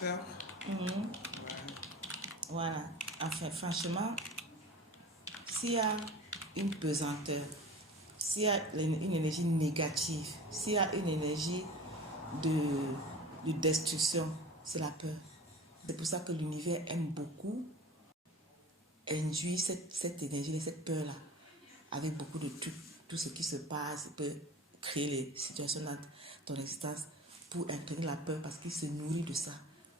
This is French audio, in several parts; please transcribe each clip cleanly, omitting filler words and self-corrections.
Peur. Mhm. Voilà. Enfin, franchement, s'il y a une pesanteur, s'il y a une énergie négative, s'il y a une énergie de destruction, c'est la peur. C'est pour ça que l'univers aime beaucoup induire cette énergie, cette peur-là, avec beaucoup de trucs, tout ce qui se passe, peut créer les situations dans ton existence pour entraîner la peur parce qu'il se nourrit de ça.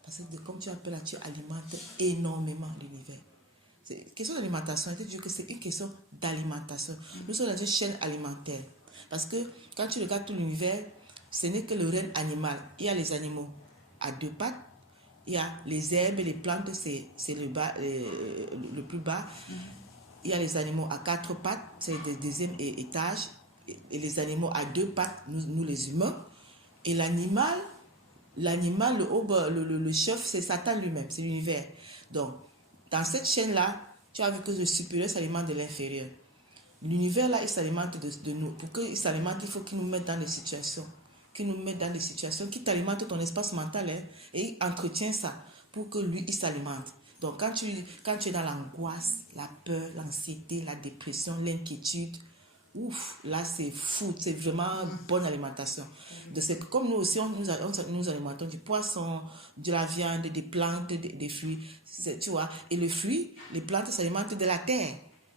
Parce que comme tu as peur là, tu alimentes énormément l'univers. C'est une question d'alimentation, je dis que c'est une question d'alimentation. Nous sommes dans une chaîne alimentaire. Parce que quand tu regardes tout l'univers, ce n'est que le règne animal. Il y a les animaux à deux pattes, il y a les herbes et les plantes, c'est le plus bas. Il y a les animaux à quatre pattes, c'est le deuxième étage. Et les animaux à deux pattes, nous les humains. Et l'animal, le chef, c'est Satan lui-même, c'est l'univers. Donc, dans cette chaîne-là, tu as vu que le supérieur s'alimente de l'inférieur. L'univers, là, il s'alimente de nous. Pour qu'il s'alimente, il faut qu'il nous mette dans des situations. Qu'il nous mette dans des situations qui t'alimentent ton espace mental. Hein, et il entretient ça pour que lui, il s'alimente. Donc, quand tu es dans l'angoisse, la peur, l'anxiété, la dépression, l'inquiétude, ouf, là c'est fou, c'est vraiment bonne alimentation. Donc, comme nous aussi, nous alimentons du poisson, de la viande, des plantes, des fruits, tu vois. Et le fruit, les plantes s'alimentent de la terre.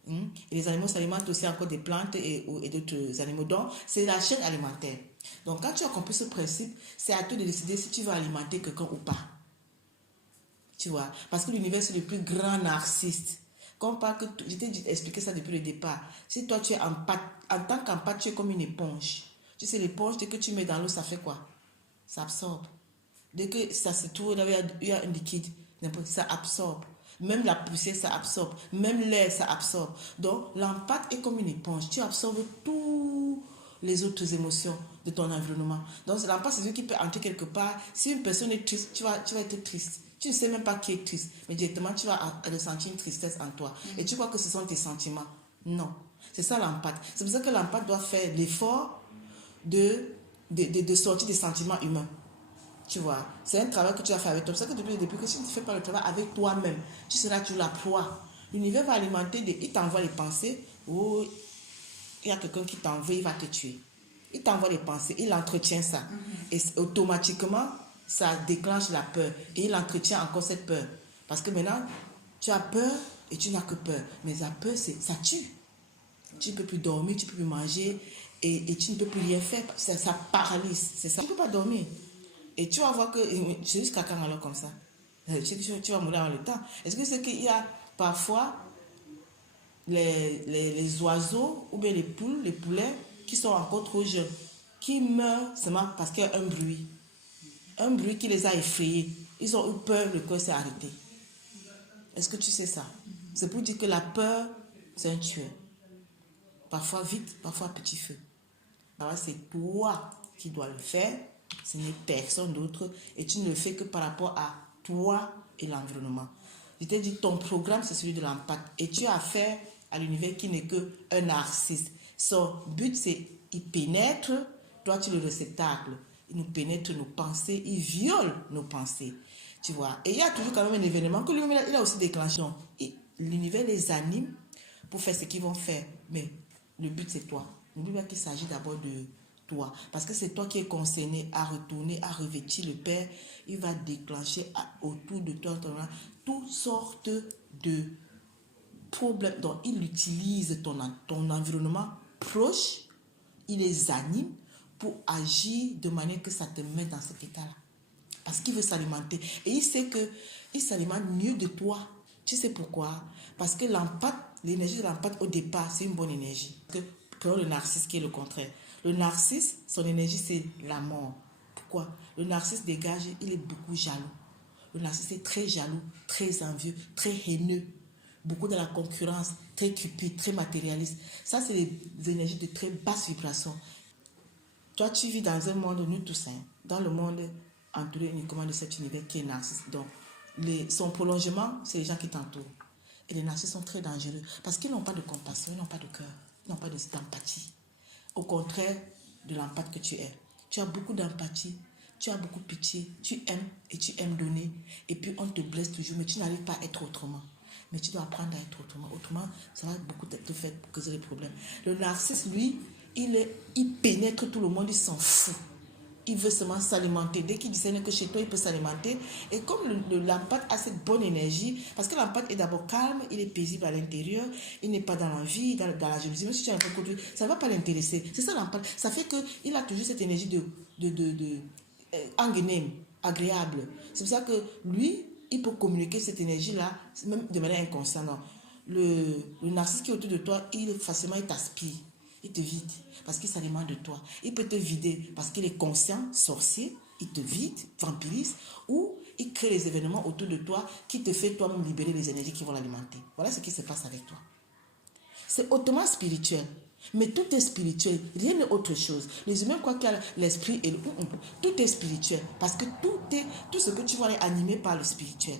Et les animaux s'alimentent aussi encore des plantes et d'autres animaux. Donc, c'est la chaîne alimentaire. Donc, quand tu as compris ce principe, c'est à toi de décider si tu veux alimenter quelqu'un ou pas. Tu vois, parce que l'univers, c'est le plus grand narcissiste. Comme pas que je t'ai expliqué ça depuis le départ. Si toi, tu es en tant qu'empathe, tu es comme une éponge. Tu sais, l'éponge, dès que tu mets dans l'eau, ça fait quoi? Ça absorbe. Dès que ça se trouve, il y a un liquide, ça absorbe. Même la poussière, ça absorbe. Même l'air, ça absorbe. Donc, l'empathe est comme une éponge. Tu absorbes toutes les autres émotions de ton environnement. Donc, l'empathe, c'est celui qui peut entrer quelque part. Si une personne est triste, tu vas être triste. Tu ne sais même pas qui est triste. Mais directement, tu vas ressentir une tristesse en toi. Et tu crois que ce sont tes sentiments. Non. C'est ça l'empathe. C'est pour ça que l'empathe doit faire l'effort de sortir des sentiments humains. Tu vois, c'est un travail que tu as fait avec toi. C'est pour ça que depuis que si tu ne fais pas le travail avec toi-même, tu seras toujours la proie. L'univers va alimenter, il t'envoie les pensées. Oh, il y a quelqu'un qui t'en veut, il va te tuer. Il t'envoie les pensées, il entretient ça. Et automatiquement, ça déclenche la peur. Et il entretient encore cette peur. Parce que maintenant, tu as peur et tu n'as que peur. Mais la peur, ça tue. Tu ne peux plus dormir, tu ne peux plus manger et tu ne peux plus rien faire. Ça paralyse. C'est ça. Tu ne peux pas dormir. Et tu vas voir que c'est jusqu'à quand alors comme ça tu vas mourir en le temps. Est-ce que c'est qu'il y a parfois les oiseaux ou bien les poules, les poulets qui sont encore trop jeunes, qui meurent seulement parce qu'il y a un bruit. Un bruit qui les a effrayés. Ils ont eu peur, le cœur s'est arrêté. Est-ce que tu sais ça? C'est pour dire que la peur, c'est un tueur. Parfois vite, parfois à petit feu. Alors c'est toi qui dois le faire, ce n'est personne d'autre, et tu ne le fais que par rapport à toi et l'environnement. Je t'ai dit, ton programme, c'est celui de l'empathe, et tu as affaire à l'univers qui n'est qu'un narcisse. Son but, c'est il pénètre, toi tu es le réceptacle. Il nous pénètre nos pensées, il viole nos pensées. Tu vois. Et il y a toujours quand même un événement que lui-même, il a aussi déclenché. Et l'univers les anime pour faire ce qu'ils vont faire. Mais le but, c'est toi. N'oublie pas qu'il s'agit d'abord de toi. Parce que c'est toi qui es concerné à retourner, à revêtir le Père. Il va déclencher autour de toi toutes sortes de problèmes. Donc, il utilise ton environnement proche, il les anime pour agir de manière que ça te met dans cet état-là. Parce qu'il veut s'alimenter. Et il sait qu'il s'alimente mieux de toi. Tu sais pourquoi? Parce que l'empathe, l'énergie de l'empathe au départ, c'est une bonne énergie. Prenons le narcisse qui est le contraire. Le narcisse, son énergie, c'est la mort. Pourquoi? Le narcisse dégage, il est beaucoup jaloux. Le narcisse est très jaloux, très envieux, très haineux. Beaucoup de la concurrence, très cupide, très matérialiste. Ça, c'est des énergies de très basse vibration. Toi, tu vis dans un monde, nous tous, dans le monde entouré uniquement de cet univers qui est narcisse. Donc, son prolongement, c'est les gens qui t'entourent. Et les narcisses sont très dangereux parce qu'ils n'ont pas de compassion, ils n'ont pas de cœur, ils n'ont pas d'empathie. Au contraire de l'empathe que tu es. Tu as beaucoup d'empathie, tu as beaucoup de pitié, tu aimes et tu aimes donner, et puis on te blesse toujours, mais tu n'arrives pas à être autrement. Mais tu dois apprendre à être autrement. Autrement, ça va beaucoup te faire causer des problèmes. Le narcisse, lui, il pénètre tout le monde, il s'en fout. Il veut seulement s'alimenter. Dès qu'il discerne que chez toi, il peut s'alimenter. Et comme l'empathe a cette bonne énergie, parce que l'empathe est d'abord calme, il est paisible à l'intérieur, il n'est pas dans l'envie, dans la jalousie. Même si tu as un peu conduit, ça ne va pas l'intéresser. C'est ça l'empathe. Ça fait qu'il a toujours cette énergie angenehm, agréable. C'est pour ça que lui, il peut communiquer cette énergie-là, même de manière inconsciente. Le narcisse qui est autour de toi, facilement, il t'aspire. Il te vide parce qu'il s'alimente de toi. Il peut te vider parce qu'il est conscient, sorcier, il te vide, vampirise, ou il crée les événements autour de toi qui te fait toi-même libérer les énergies qui vont l'alimenter. Voilà ce qui se passe avec toi. C'est hautement spirituel. Mais tout est spirituel, rien n'est autre chose. Les humains croient qu'il y a l'esprit et tout est spirituel. Parce que tout ce que tu vois est animé par le spirituel.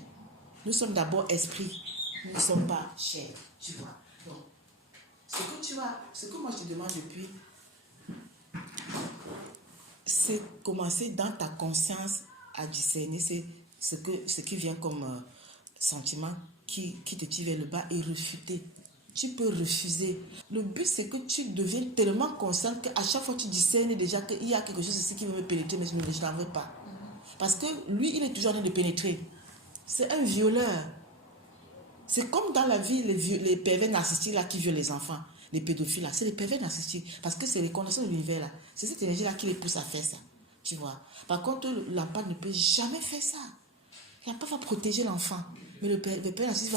Nous sommes d'abord esprit, nous ne sommes pas chair, tu vois. Donc, ce que moi je te demande depuis, c'est commencer dans ta conscience à discerner ce qui vient comme sentiment qui te tire vers le bas et refuter. Tu peux refuser. Le but, c'est que tu deviennes tellement conscient qu'à chaque fois, tu discernes déjà qu'il y a quelque chose ici qui veut me pénétrer, mais je n'en veux pas. Parce que lui, il est toujours en train de pénétrer. C'est un violeur. C'est comme dans la vie, les pervers narcissiques là, qui violent les enfants, les pédophiles là, c'est les pervers narcissiques. Parce que c'est les conditions de l'univers là. C'est cette énergie-là qui les pousse à faire ça. Tu vois. Par contre, l'empathe ne peut jamais faire ça. L'empathe va protéger l'enfant. Mais le pervers narcissique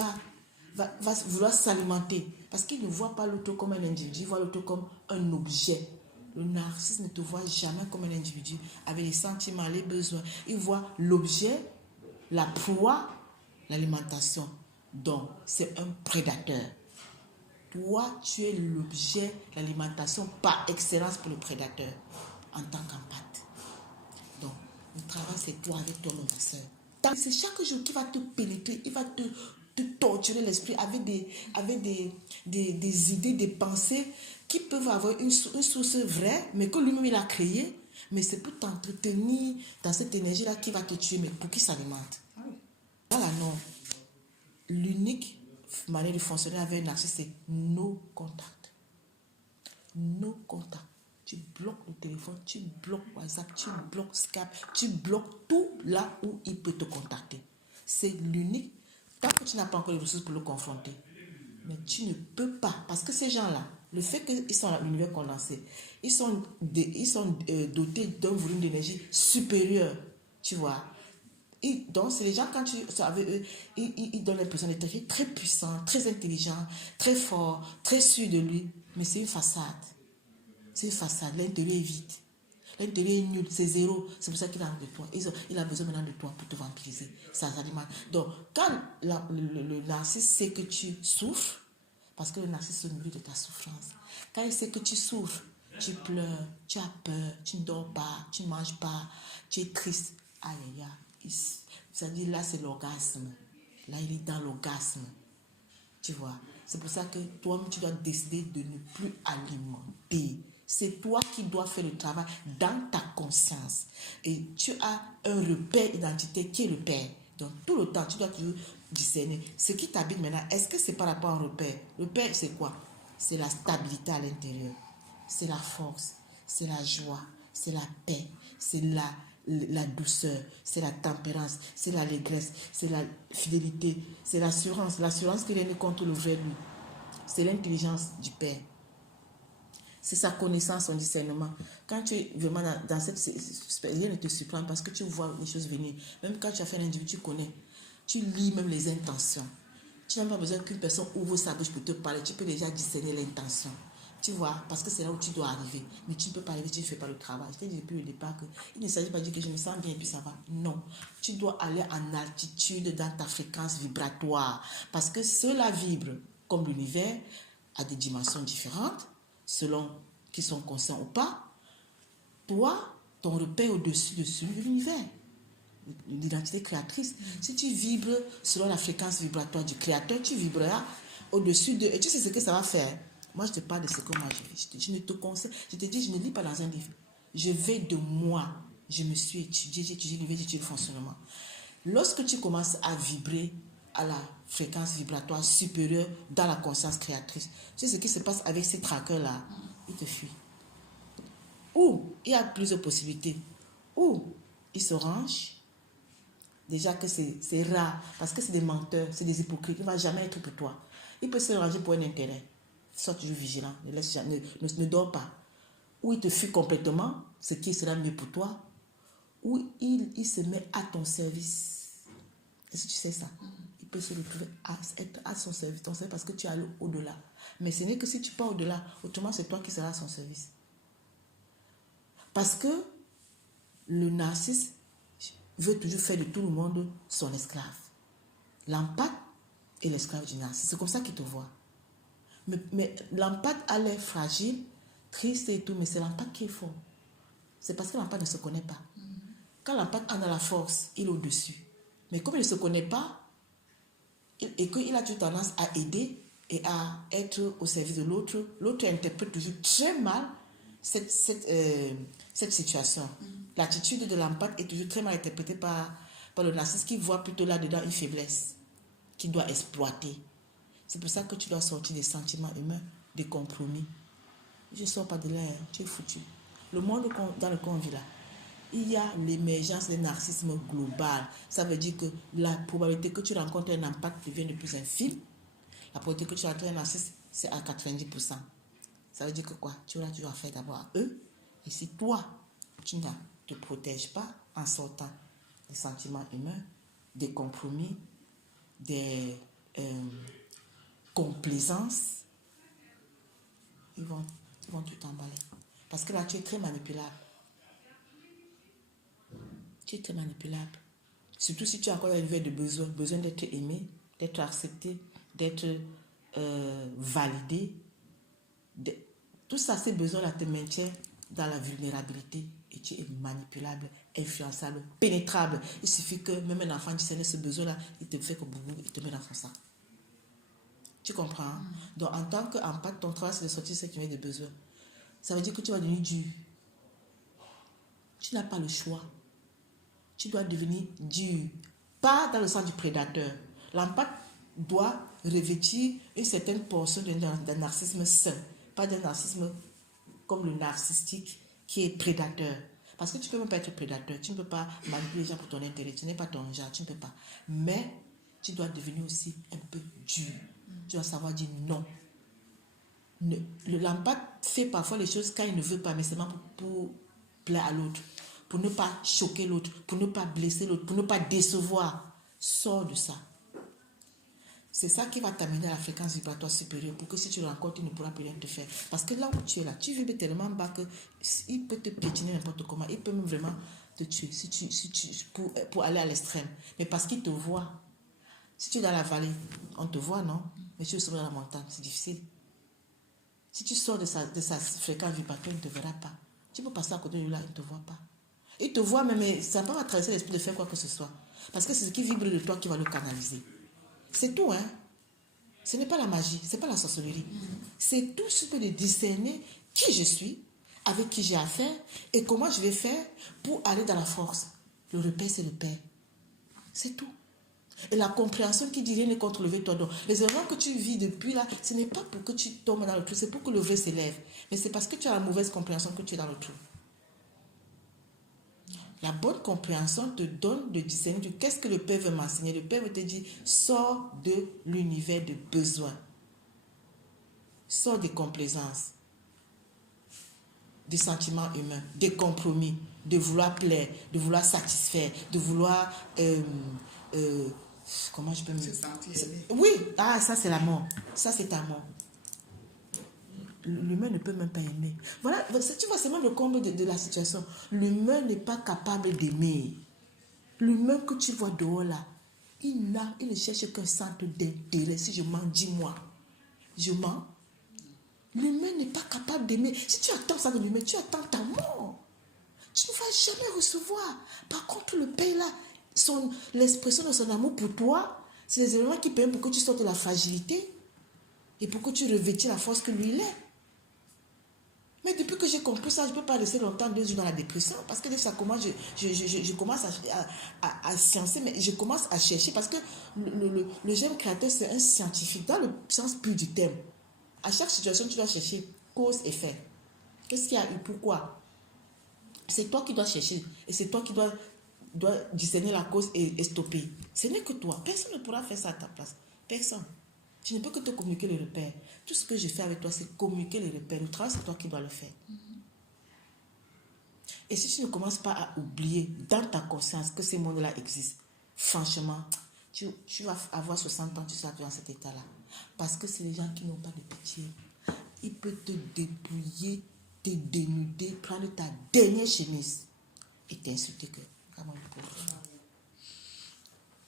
va vouloir s'alimenter. Parce qu'il ne voit pas l'autre comme un individu, il voit l'autre comme un objet. Le narcisse ne te voit jamais comme un individu avec les sentiments, les besoins. Il voit l'objet, la proie, l'alimentation. Donc, c'est un prédateur. Toi, tu es l'objet, l'alimentation par excellence pour le prédateur en tant qu'empathe. Donc, le travail, c'est toi avec toi, ma soeur. C'est chaque jour qui va te pénétrer, il va te torturer l'esprit avec des idées, des pensées qui peuvent avoir une source vraie, mais que lui-même il a créée. Mais c'est pour t'entretenir dans cette énergie-là qui va te tuer, mais pour qui s'alimente. Voilà, non. L'unique manière de fonctionner avec un narcisse, c'est no contact. No contact. Tu bloques le téléphone, tu bloques WhatsApp, tu bloques Skype, tu bloques tout là où il peut te contacter. C'est l'unique. Tant que tu n'as pas encore les ressources pour le confronter. Mais tu ne peux pas. Parce que ces gens-là, le fait qu'ils sont dans l'univers condensé, ils sont dotés d'un volume d'énergie supérieur. Tu vois. Donc, c'est les gens, quand tu es avec eux, ils donnent l'impression d'être très puissants, très intelligents, très forts, très sûrs de lui. Mais c'est une façade. C'est une façade. L'intérieur est vide. L'intérieur est nul. C'est zéro. C'est pour ça qu'il a besoin de toi. Il a besoin maintenant de toi pour te vampiriser. Ça s'alimente. Donc, quand le narcisse sait que tu souffres, parce que le narcisse se nourrit de ta souffrance, quand il sait que tu souffres, tu pleures, tu as peur, tu ne dors pas, tu ne manges pas, tu es triste. Aïe, aïe, aïe. C'est-à-dire là, c'est l'orgasme. Là, il est dans l'orgasme. Tu vois. C'est pour ça que toi-même, tu dois décider de ne plus alimenter. C'est toi qui dois faire le travail dans ta conscience. Et tu as un repère identitaire qui est le père. Donc, tout le temps, tu dois toujours discerner. Ce qui t'habite maintenant, est-ce que c'est par rapport à un repère? Le père, c'est quoi? C'est la stabilité à l'intérieur. C'est la force. C'est la joie. C'est la paix. C'est la douceur, c'est la tempérance, c'est l'allégresse, c'est la fidélité, c'est l'assurance qui rien ne contre le vrai lui. C'est l'intelligence du Père. C'est sa connaissance, son discernement. Quand tu es vraiment dans cette... Rien ne te surprend parce que tu vois les choses venir. Même quand tu as fait un individu, tu connais. Tu lis même les intentions. Tu n'as pas besoin qu'une personne ouvre sa bouche pour te parler. Tu peux déjà discerner l'intention. Tu vois, parce que c'est là où tu dois arriver. Mais tu ne peux pas arriver, tu ne fais pas le travail. Je t'ai dit depuis le départ qu'il ne s'agit pas de dire que je me sens bien et puis ça va. Non. Tu dois aller en altitude dans ta fréquence vibratoire. Parce que cela vibre comme l'univers à des dimensions différentes, selon qu'ils sont conscients ou pas. Toi, ton repère au-dessus de l'univers. L'identité créatrice. Si tu vibres selon la fréquence vibratoire du créateur, tu vibreras au-dessus de... Et tu sais ce que ça va faire? Moi, je te parle de ce que moi je vis. Je ne te conseille, je te dis, je ne lis pas dans un livre. Je vais de moi. je me suis étudié, j'ai étudié le fonctionnement. Lorsque tu commences à vibrer à la fréquence vibratoire supérieure dans la conscience créatrice, tu sais ce qui se passe avec ces traqueurs-là, ils te fuient. Ou il y a plusieurs possibilités. Ou ils se rangent. Déjà que c'est rare, parce que c'est des menteurs, c'est des hypocrites, il ne va jamais être pour toi. Il peut se ranger pour un intérêt. Sois toujours vigilant, ne dors pas. Ou il te fuit complètement, ce qui sera mieux pour toi, ou il se met à ton service. Et si tu sais ça, il peut se retrouver à être à son service, parce que tu as au-delà. Mais ce n'est que si tu pars au-delà, autrement c'est toi qui seras à son service. Parce que le narcisse veut toujours faire de tout le monde son esclave. L'empathe est l'esclave du narcisse. C'est comme ça qu'il te voit. Mais l'empathe a l'air fragile, triste et tout, mais c'est l'empathe qui est fort. C'est parce que l'empathe ne se connaît pas. Quand l'empathe en a la force, il est au-dessus. Mais comme il ne se connaît pas, et qu'il a toujours tendance à aider et à être au service de l'autre, l'autre interprète toujours très mal cette situation. L'attitude de l'empathe est toujours très mal interprétée par le narcisse qui voit plutôt là-dedans une faiblesse qu'il doit exploiter. C'est pour ça que tu dois sortir des sentiments humains, des compromis. Je ne sors pas de l'air, tu es foutu. Le monde dans lequel on vit là, il y a l'émergence d'un narcissisme global. Ça veut dire que la probabilité que tu rencontres un empathe devient de plus infime. La probabilité que tu rencontres un narcisse, c'est à 90%. Ça veut dire que quoi? Tu auras toujours affaire d'abord à eux. Et si toi, tu ne te protèges pas en sortant des sentiments humains, des compromis, des complaisances, ils vont tout emballer. Parce que là, tu es très manipulable. Tu es très manipulable. Surtout si tu as encore un niveau de besoin d'être aimé, d'être accepté, d'être validé. Tout ça, ces besoins-là te maintiennent dans la vulnérabilité et tu es manipulable, influençable, pénétrable. Il suffit que même un enfant discerne ce besoin-là, il te fait que boubou, il te met dans son sang. Tu comprends? Hein? Donc, en tant qu'empathe, ton travail, c'est de sortir ce qui vient de besoin. Ça veut dire que tu vas devenir dur. Tu n'as pas le choix. Tu dois devenir dur. Pas dans le sens du prédateur. L'empathe doit revêtir une certaine portion d'un narcissisme sain. Pas d'un narcissisme comme le narcissique qui est prédateur. Parce que tu ne peux même pas être prédateur. Tu ne peux pas manipuler les gens pour ton intérêt. Tu n'es pas ton genre. Tu ne peux pas. Mais tu dois devenir aussi un peu dur. Tu dois savoir dire non. L'empathe fait parfois les choses quand il ne veut pas, mais seulement pour plaire à l'autre. Pour ne pas choquer l'autre. Pour ne pas blesser l'autre. Pour ne pas décevoir. Sors de ça. C'est ça qui va t'amener à la fréquence vibratoire supérieure pour que si tu le rencontres, il ne pourra plus rien te faire. Parce que là où tu es là, tu vibres tellement bas qu'il peut te piétiner n'importe comment. Il peut même vraiment te tuer pour aller à l'extrême. Mais parce qu'il te voit. Si tu es dans la vallée, on te voit, non? Mais tu es sur la montagne, c'est difficile. Si tu sors de sa fréquence vibratoire, il ne te verra pas. Tu peux passer à côté de lui là, il ne te voit pas. Il te voit, mais ça ne va pas traverser l'esprit de faire quoi que ce soit. Parce que c'est ce qui vibre de toi qui va le canaliser. C'est tout, hein. Ce n'est pas la magie, ce n'est pas la sorcellerie. C'est tout ce que de discerner qui je suis, avec qui j'ai affaire et comment je vais faire pour aller dans la force. Le repère, c'est le Père. C'est tout. Et la compréhension qui dit rien n'est contre le vrai toi. Donc, les erreurs que tu vis depuis là, ce n'est pas pour que tu tombes dans le trou, c'est pour que le vrai s'élève. Mais c'est parce que tu as la mauvaise compréhension que tu es dans le trou. La bonne compréhension te donne de discerner qu'est-ce que le Père veut m'enseigner. Le Père veut te dire, sors de l'univers de besoin. Sors des complaisances, des sentiments humains, des compromis, de vouloir plaire, de vouloir satisfaire, de vouloir... comment je peux me... Oui, ça c'est la mort. Ça c'est ta mort. L'humain ne peut même pas aimer. Voilà, tu vois, c'est même le comble de la situation. L'humain n'est pas capable d'aimer. L'humain que tu vois dehors là, il ne cherche qu'un centre d'intérêt. Si je mens, dis-moi. Je mens. L'humain n'est pas capable d'aimer. Si tu attends ça de l'humain, tu attends ta mort. Tu ne vas jamais recevoir. Par contre, le Père là, l'expression de son amour pour toi, c'est les éléments qui permettent pour que tu sortes de la fragilité et pour que tu revêtis la force que lui il est. Mais depuis que j'ai compris ça, je ne peux pas rester longtemps 2 jours dans la dépression. Parce que dès que ça commence, je commence à sciencer, mais je commence à chercher. Parce que le jeune créateur, c'est un scientifique, dans le sens pur du terme. À chaque situation, tu dois chercher cause-effet. Qu'est-ce qu'il y a eu? Pourquoi? C'est toi qui dois chercher. Et c'est toi qui dois discerner la cause et stopper. Ce n'est que toi. Personne ne pourra faire ça à ta place. Personne. Je ne peux que te communiquer les repères. Tout ce que je fais avec toi, c'est communiquer les repères. Le travail, c'est toi qui dois le faire. Et si tu ne commences pas à oublier dans ta conscience que ces mondes-là existent, franchement, tu vas avoir 60 ans, tu seras dans cet état-là. Parce que c'est les gens qui n'ont pas de pitié. Ils peuvent te dépouiller, te dénuder, prendre ta dernière chemise et t'insulter que.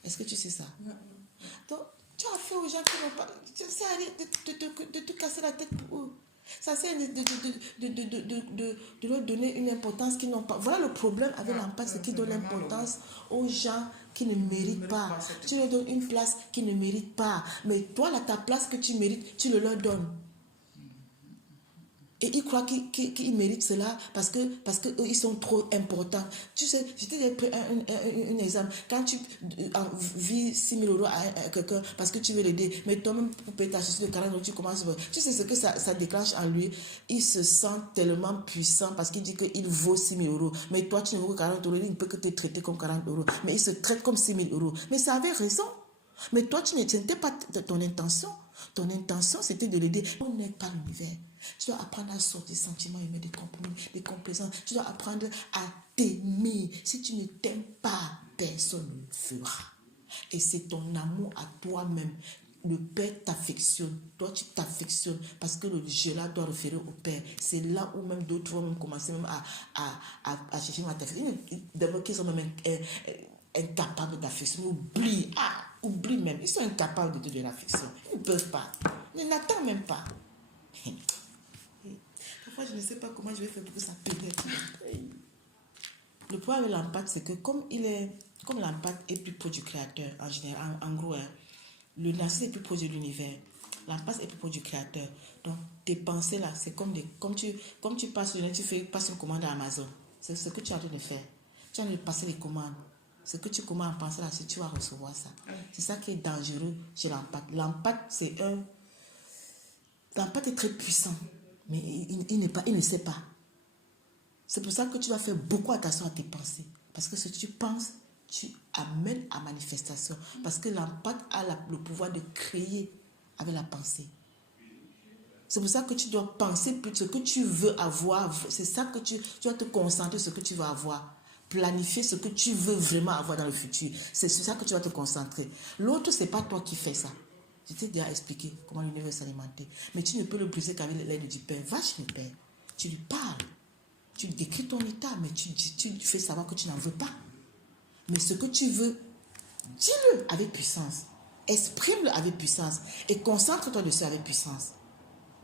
Est-ce que tu sais ça? Donc, tu as fait aux gens qui n'ont pas. Ça arrête de te casser la tête pour eux. Ça sert de leur donner une importance qu'ils n'ont pas. Voilà le problème avec l'empathie, c'est qu'ils donnent l'importance aux gens qui ne méritent pas. Tu leur donnes une place qu'ils ne méritent pas. Mais toi, là, ta place que tu mérites, tu le leur donnes. Et ils croient qu'ils méritent cela parce que eux, ils sont trop importants. Tu sais, je t'ai pris un exemple. Quand tu vis 6 000 € à quelqu'un parce que tu veux l'aider, mais toi-même, pour payer ta chaussure de 40 €, tu commences. Tu sais ce que ça déclenche en lui. Il se sent tellement puissant parce qu'il dit qu'il vaut 6 000 €. Mais toi, tu ne vaux que 40 €. Il ne peut que te traiter comme 40 €. Mais il se traite comme 6 000 €. Mais ça avait raison. Mais toi, ce n'était pas ton intention. Ton intention, c'était de l'aider. On n'aide pas l'univers. Tu dois apprendre à sortir des sentiments humains, des compromis, des complaisances. Tu dois apprendre à t'aimer. Si tu ne t'aimes pas, personne ne le fera. Et c'est ton amour à toi-même. Le Père t'affectionne. Toi, tu t'affectionnes parce que le jeu là doit référer au Père. C'est là où même d'autres vont même commencer même à chercher ma t'affection. D'abord qu'ils sont même incapables d'affection. Oublie même. Ils sont incapables de te donner l'affection. Ils ne peuvent pas. Ils n'attendent même pas. Parfois, je ne sais pas comment je vais faire pour que ça pénètre. Le problème avec l'empathe, c'est que comme l'empathe est plus proche du créateur, en général, en gros, le narcisse est plus proche de l'univers. L'empathe est plus proche du créateur. Donc, tes pensées là, c'est comme tu passes le net, tu passes une commande à Amazon. C'est ce que tu as en train de faire. Tu as en train de passer les commandes. Ce que tu commences à penser là, c'est que tu vas recevoir ça. C'est ça qui est dangereux chez l'empathe. L'empathe est très puissant. Mais il ne sait pas. C'est pour ça que tu dois faire beaucoup attention à tes pensées. Parce que ce que tu penses, tu amènes à manifestation. Parce que l'empathe a le pouvoir de créer avec la pensée. C'est pour ça que tu dois penser plus ce que tu veux avoir. C'est ça que tu dois te concentrer sur ce que tu veux avoir. Planifier ce que tu veux vraiment avoir dans le futur. C'est sur ça que tu dois te concentrer. L'autre, ce n'est pas toi qui fais ça. Je t'ai déjà expliqué comment l'univers s'alimenter. Mais tu ne peux le briser qu'avec l'aide du Père. Va chez le Père. Tu lui parles. Tu lui décris ton état, mais tu lui fais savoir que tu n'en veux pas. Mais ce que tu veux, dis-le avec puissance. Exprime-le avec puissance. Et concentre-toi dessus avec puissance.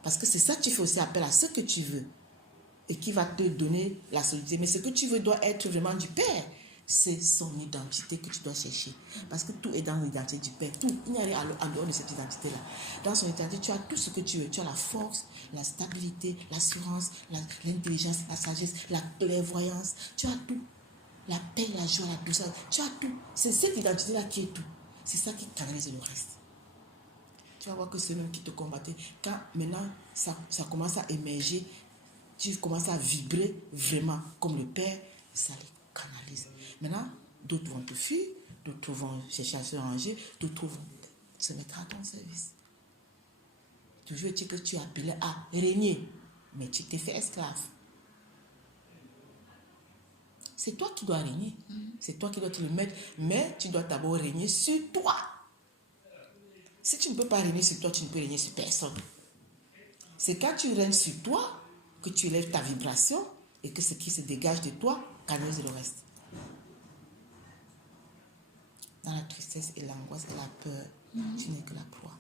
Parce que c'est ça que tu fais aussi appel à ce que tu veux. Et qui va te donner la solidité. Mais ce que tu veux doit être vraiment du Père. C'est son identité que tu dois chercher. Parce que tout est dans l'identité du Père. Tout. Il n'y a rien en dehors de cette identité-là. Dans son identité, tu as tout ce que tu veux. Tu as la force, la stabilité, l'assurance, l'intelligence, la sagesse, la clairvoyance. Tu as tout. La paix, la joie, la douceur. Tu as tout. C'est cette identité-là qui est tout. C'est ça qui canalise le reste. Tu vas voir que c'est même qui te combattait. Quand maintenant, ça commence à émerger, tu commences à vibrer vraiment comme le Père, ça les canalise. Maintenant, d'autres vont te fuir, d'autres vont chercher à se ranger, d'autres vont se mettre à ton service. Toujours est-il que tu es appelé à régner, mais tu t'es fait esclave. C'est toi qui dois régner. C'est toi qui dois te le mettre, mais tu dois d'abord régner sur toi. Si tu ne peux pas régner sur toi, tu ne peux régner sur personne. C'est quand tu règnes sur toi que tu élèves ta vibration et que ce qui se dégage de toi canalise le reste. Dans la tristesse et l'angoisse et la peur, tu n'es que la proie.